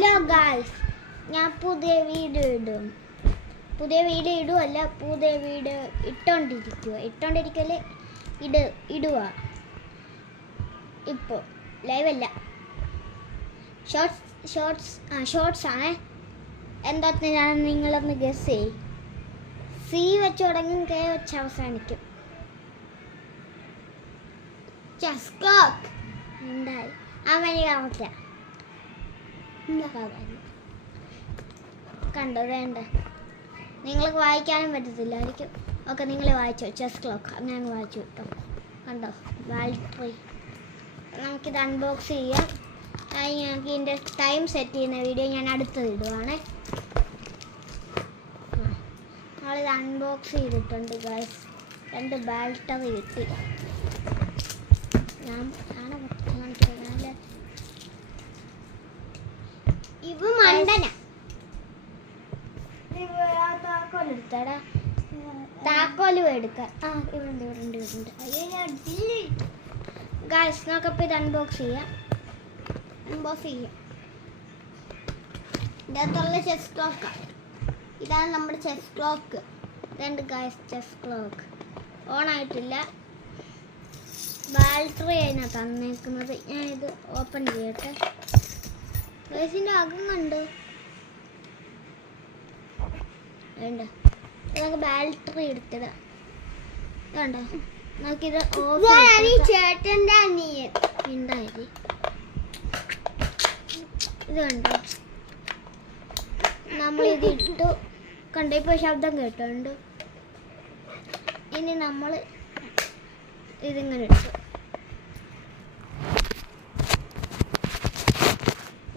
Hello guys, ഞാൻ പുതിയ video ഇടും. പുതിയ വീഡിയോ ഇടുവല്ല, പുതിയ വീഡിയോ ഇട്ടോണ്ടിരിക്കുവല്ലേ, ഇടുക. ഇപ്പോൾ ലൈവല്ല, ഷോർട്സ് ആണേ. എന്താ നിങ്ങളൊന്ന് ഗസ് ചെയ്യും. സി വെച്ച് തുടങ്ങും, കെ വെച്ച് അവസാനിക്കും. ചെസ് ക്ലോക്ക് ഉണ്ടായി അവനിക്കാമത്തെ കണ്ടോ? വേണ്ട, നിങ്ങൾക്ക് വായിക്കാനും പറ്റത്തില്ലായിരിക്കും. ഓക്കെ, നിങ്ങൾ വായിച്ചോ. ചെസ് ക്ലോക്ക് അങ്ങനെ വായിച്ചു കിട്ടും. കണ്ടോ? ബാറ്ററി. നമുക്കിത് അൺബോക്സ് ചെയ്യാം. ഞങ്ങൾക്ക് ഇതിൻ്റെ ടൈം സെറ്റ് ചെയ്യുന്ന വീഡിയോ ഞാൻ അടുത്തത് ഇടുവാണേ. നമ്മളിത് അൺബോക്സ് ചെയ്തിട്ടുണ്ട് ഗൈസ്. 2 ബാറ്ററി കിട്ടി. ഞാൻ കാണിക്കുന്നത് ഇവ മണ്ടന. താക്കോലെടുത്തടാ, താക്കോല് എടുക്കാം. ഇവിടെ ഗൈസ്, നമുക്കപ്പോൾ ഇത് അൺബോക്സ് ചെയ്യാം. ഇതിനകത്തുള്ള ചെസ് ക്ലോക്കാണ്. ഇതാണ് നമ്മുടെ ചെസ് ക്ലോക്ക്. ഇതുണ്ട് ഗൈസ്, ചെസ് ക്ലോക്ക് ഓൺ ആയിട്ടില്ല. ബാറ്ററി അതിനകത്ത് തന്നേക്കുന്നത്. ഞാനിത് ഓപ്പൺ ചെയ്യട്ടെ. ഗൈസിൻ്റെ അകം കണ്ടു. വേണ്ട, നമുക്ക് ബാറ്ററി എടുത്തിടാം. കണ്ടോ? നമുക്കിത് ചേട്ടൻ്റെ അനിയൻ ഉണ്ടായി. ഇത് കണ്ടോ? നമ്മളിത് ഇട്ടു. കണ്ടോ? ഇപ്പോൾ ശബ്ദം കേട്ടോണ്ട്. ഇനി നമ്മൾ ഇതിങ്ങനെ ഇട്ടു.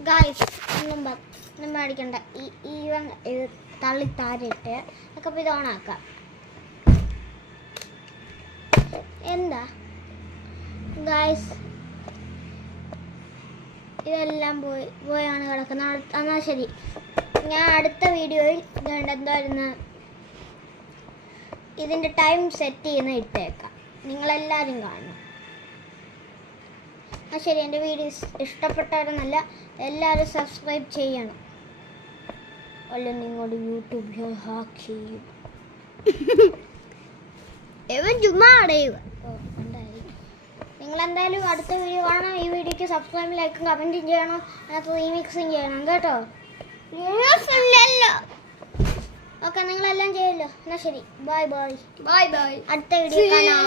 ഗായ്സ്, ഒന്നും മേടിക്കണ്ട. ഇത് തള്ളി താരിട്ട് ഒക്കെ ഇത് ഓണാക്കാം. എന്താ ഗായ്സ്, ഇതെല്ലാം പോയാണ് കിടക്കുന്നത്. എന്നാൽ ശരി, ഞാൻ അടുത്ത വീഡിയോയിൽ എന്തായിരുന്നു ഇതിൻ്റെ ടൈം സെറ്റ് ചെയ്യുന്ന ഇട്ടേക്കാം. നിങ്ങളെല്ലാവരും കാണണം. ആ ശരി, എൻ്റെ വീഡിയോ ഇഷ്ടപ്പെട്ടവരെന്നല്ല, എല്ലാവരും സബ്സ്ക്രൈബ് ചെയ്യണം. അല്ല, നിങ്ങളുടെ യൂട്യൂബ് ഹാക്ക് ചെയ്യും. ഇവൻ ചുമ്മാ അടയുക. നിങ്ങളെന്തായാലും അടുത്ത വീഡിയോ കാണാം. ഈ വീഡിയോക്ക് സബ്സ്ക്രൈബും ലൈക്കും കമൻറ്റും ചെയ്യണം. അതിനകത്ത് റീമിക്സും ചെയ്യണം കേട്ടോ. ഓക്കെ, നിങ്ങളെല്ലാം ചെയ്യല്ലോ. എന്നാൽ ശരി, ബൈ ബൈ. അടുത്ത വീഡിയോ കാണാം.